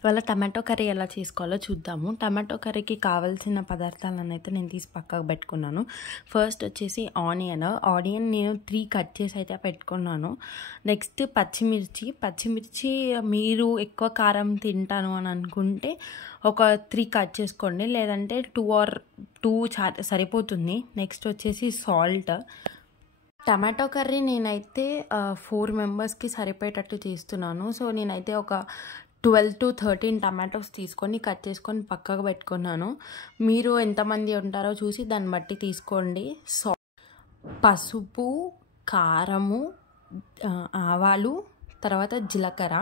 ఇవాళ tomato curry ఎలా చేసుకోవాలో చూద్దాము. టమాటో కర్రీకి కావాల్సిన పదార్థాలను అయితే నేను తీసి పక్కకు పెట్టుకున్నాను. ఫస్ట్ వచ్చేసి ఆనియన్ నేను 3 కట్ చేసి అయితే పెట్టుకున్నాను. నెక్స్ట్ పచ్చిమిర్చి మీరు ఎక్కువ కారం తింటాను అని అనుకుంటే ఒక 3 కట్ చేసుకోండి, లేదంటే 2 సరిపోతుంది. నెక్స్ట్ వచ్చేసి సాల్ట్. టమాటో కర్రీ నేనైతే 4 మెంబర్స్కి సరిపోయేటట్టు చేస్తున్నాను. సో నేనైతే ఒక 12 to 13 టమాటోస్ తీసుకొని కట్ చేసుకొని పక్కకు పెట్టుకున్నాను. మీరు ఎంతమంది ఉంటారో చూసి దాన్ని బట్టి తీసుకోండి. పసుపు, కారము, ఆవాలు, తర్వాత జీలకర్ర.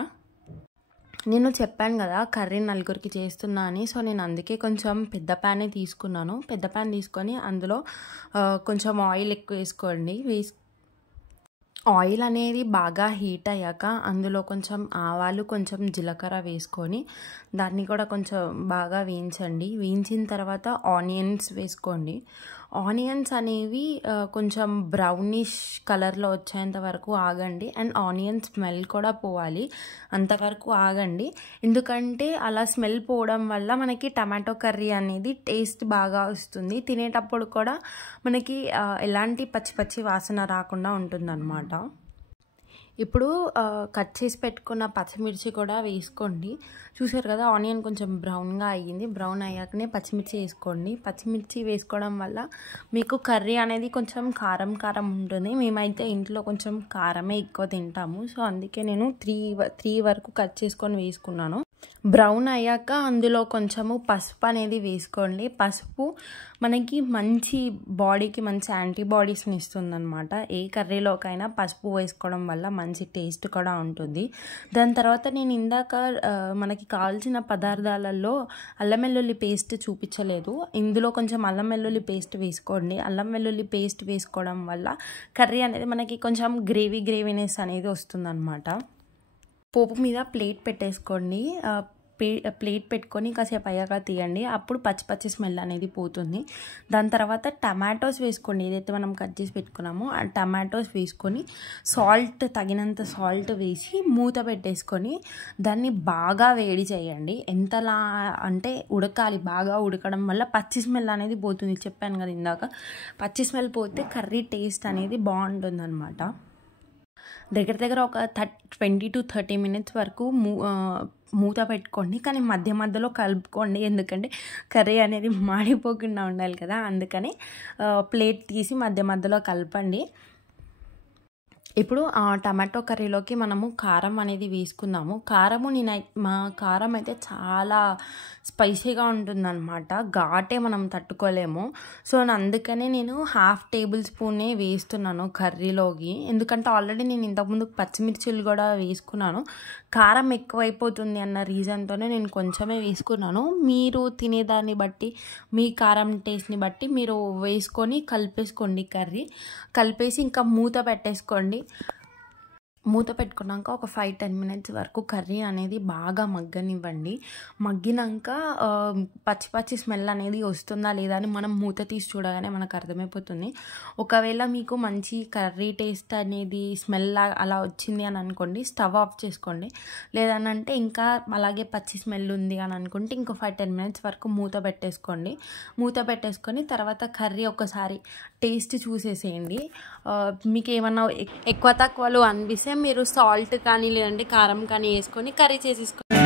నేను చెప్పాను కదా కర్రీ 4కి చేస్తున్నా అని. సో నేను అందుకే కొంచెం పెద్ద ప్యానే తీసుకున్నాను. పెద్ద ప్యాన్ తీసుకొని అందులో కొంచెం ఆయిల్ ఎక్కువ వేసుకోండి. ఆయిల్ అనేది బాగా హీట్ అయ్యాక అందులో కొంచెం ఆవాలు, కొంచెం జీలకర్ర వేసుకొని దాన్ని కూడా కొంచెం బాగా వేయించండి. వేయించిన తర్వాత ఆనియన్స్ వేసుకోండి. ఆనియన్స్ అనేవి కొంచెం బ్రౌనిష్ కలర్లో వచ్చేంత వరకు ఆగండి. అండ్ ఆనియన్ స్మెల్ కూడా పోవాలి, అంతవరకు ఆగండి. ఎందుకంటే అలా స్మెల్ పోవడం వల్ల మనకి టమాటో కర్రీ అనేది టేస్ట్ బాగా వస్తుంది. తినేటప్పుడు కూడా మనకి ఎలాంటి పచ్చి వాసన రాకుండా ఉంటుందన్నమాట. ఇప్పుడు కట్ చేసి పెట్టుకున్న పచ్చిమిర్చి కూడా వేసుకోండి. చూసారు కదా ఆనియన్ కొంచెం బ్రౌన్గా అయ్యింది. బ్రౌన్ అయ్యాకనే పచ్చిమిర్చి వేసుకోండి. పచ్చిమిర్చి వేసుకోవడం వల్ల మీకు కర్రీ అనేది కొంచెం కారం ఉంటుంది. మేమైతే ఇంట్లో కొంచెం కారమే ఎక్కువ తింటాము. సో అందుకే నేను 3 వరకు కట్ చేసుకొని వేసుకున్నాను. బ్రౌన్ అయ్యాక అందులో కొంచెము పసుపు అనేది వేసుకోండి. పసుపు మనకి మంచి బాడీకి మంచి యాంటీబాడీస్ని ఇస్తుంది అనమాట. ఏ కర్రీలోకైనా పసుపు వేసుకోవడం వల్ల మంచి టేస్ట్ కూడా ఉంటుంది. దాని తర్వాత నేను ఇందాక మనకి కావాల్సిన పదార్థాలలో అల్లం వెల్లుల్లి పేస్ట్ చూపించలేదు. ఇందులో కొంచెం అల్లం వెల్లుల్లి పేస్ట్ వేసుకోండి. అల్లం వెల్లుల్లి పేస్ట్ వేసుకోవడం వల్ల కర్రీ అనేది మనకి కొంచెం గ్రేవీనెస్ అనేది వస్తుంది అనమాట. పోపు మీద ప్లేట్ పెట్టేసుకోండి. ప్లేట్ పెట్టుకొని కాసేపు అయ్యాక తీయండి. అప్పుడు పచ్చి స్మెల్ అనేది పోతుంది. దాని తర్వాత టమాటోస్ వేసుకోండి. ఏదైతే మనం కట్ చేసి పెట్టుకున్నామో ఆ టమాటోస్ వేసుకొని తగినంత సాల్ట్ వేసి మూత పెట్టేసుకొని దాన్ని బాగా వేడి చేయండి. ఎంతలా అంటే ఉడకాలి. బాగా ఉడకడం వల్ల పచ్చి స్మెల్ అనేది పోతుంది. చెప్పాను కదా ఇందాక, పచ్చి స్మెల్ పోతే కర్రీ టేస్ట్ అనేది బాగుంటుంది అనమాట. దగ్గర ఒక 20 to 30 minutes వరకు మూత పెట్టుకోండి. కానీ మధ్యలో కలుపుకోండి. ఎందుకంటే కర్రీ అనేది మాడిపోకుండా ఉండాలి కదా, అందుకని ప్లేట్ తీసి మధ్యలో కలపండి. ఇప్పుడు టమాటో కర్రీలోకి మనము కారం అనేది వేసుకుందాము. మా కారం అయితే చాలా స్పైసీగా ఉంటుందన్నమాట. ఘాటే మనం తట్టుకోలేము. సో అందుకనే నేను 1/2 tablespoon వేస్తున్నాను కర్రీలోకి. ఎందుకంటే ఆల్రెడీ నేను ఇంతకుముందు పచ్చిమిర్చిలు కూడా వేసుకున్నాను. కారం ఎక్కువైపోతుంది అన్న రీజన్తోనే నేను కొంచెమే వేసుకున్నాను. మీరు తినేదాన్ని బట్టి, మీ కారం టేస్ట్ని బట్టి మీరు వేసుకొని కలిపేసుకోండి. కలిపేసి ఇంకా మూత పెట్టేసుకోండి. మూత పెట్టుకున్నాక ఒక 5-10 minutes వరకు కర్రీ అనేది బాగా మగ్గనివ్వండి. మగ్గినాక పచ్చి స్మెల్ అనేది వస్తుందా లేదా అని మనం మూత తీసి చూడగానే మనకు అర్థమైపోతుంది. ఒకవేళ మీకు మంచి కర్రీ టేస్ట్ అనేది స్మెల్ అలా వచ్చింది అని అనుకోండి, స్టవ్ ఆఫ్ చేసుకోండి. లేదనంటే ఇంకా అలాగే పచ్చి స్మెల్ ఉంది అని అనుకుంటే ఇంకో 5-10 minutes వరకు మూత పెట్టేసుకోండి. మూత పెట్టేసుకొని తర్వాత కర్రీ ఒకసారి టేస్ట్ చూసేసేయండి. మీకు ఏమన్నా ఎక్కువ తక్కువలు అనిపిస్తే మీరు సాల్ట్ కానీ లేదంటే కారం కానీ వేసుకొని కర్రీ చేసేసుకోండి.